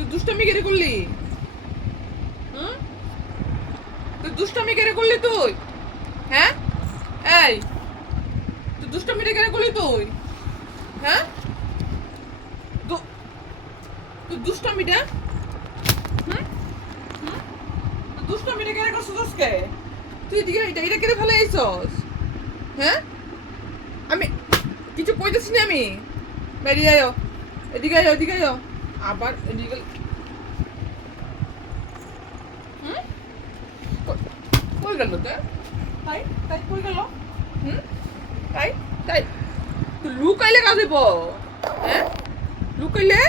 তুই দুষ্টামি কেড়ে করলি? হুম, তুই দুষ্টামি কেড়ে করলি তুই? হ্যাঁ, এই তুই দুষ্টামিটা কেড়ে করলি তুই? হ্যাঁ, তুই দুষ্টামিটা, হুম হুম, তুই দুষ্টামিটা কেড়ে করছিস আজকে? তুই এদিকে এটা কেড়ে ফেলে আইছস? হ্যাঁ, আমি কিছু কইতেছি না আমি। বেরিয়ে আয়ো, এদিকে আয়ো, এদিকে আয়ো। আবার এদিকে। হুম, কই গেল তো? তাই তাই কই গেল? হুম, তাই তাই তুই লুকাইলে কাজ হইব? হ্যাঁ, লুকাইলে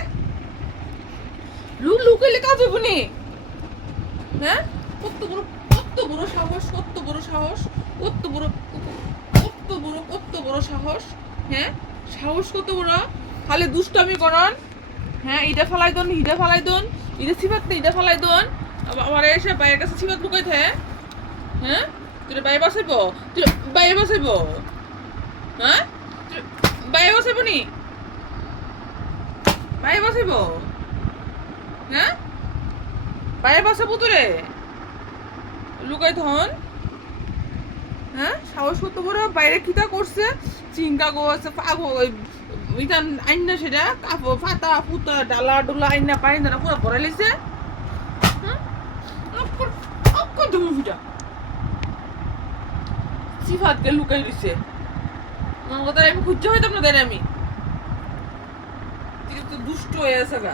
লুকাইলে কাজ হইব নি? হ্যাঁ, কত বড় সাহস, কত বড় সাহস, কত বড়, কত বড় সাহস। হ্যাঁ, সাহস কত বড়? খালি দুষ্টামি করন। হ্যাঁ, ইটা ফালাই দন, ইটা ফালাই দন, ইটা সিফাত না, ইটা ফালাই দন। আমার এসে বাইয়ের কাছে সিফাত লুকাই থাকে। হ্যাঁ, তুই বাইরে বাসাইব, তুই বাইরে বাসাইব। হ্যাঁ, তুই বাইরে বাসাইব নি? বাইরে বাসাইব? হ্যাঁ, বাইরে বাসাবো তোরে লুকাই ধন। হ্যাঁ, সাহস কত বড়? বাইরে কিতা করছে? চিঙ্গা গোছে পাগো ইতান আইনা সেটা কাপড় ফাতা ফুতা ডালা ডোলা আইনা পানি দানা পুরো ভরে লিছে। হ্যাঁ, অক্কর অক্কর ধুমুটা সিফাতকে লুকাই দিছে। আমার কথা আমি খুঁজতে হইতাম না দেন আমি। তুই তো দুষ্ট হয়ে আছে গা।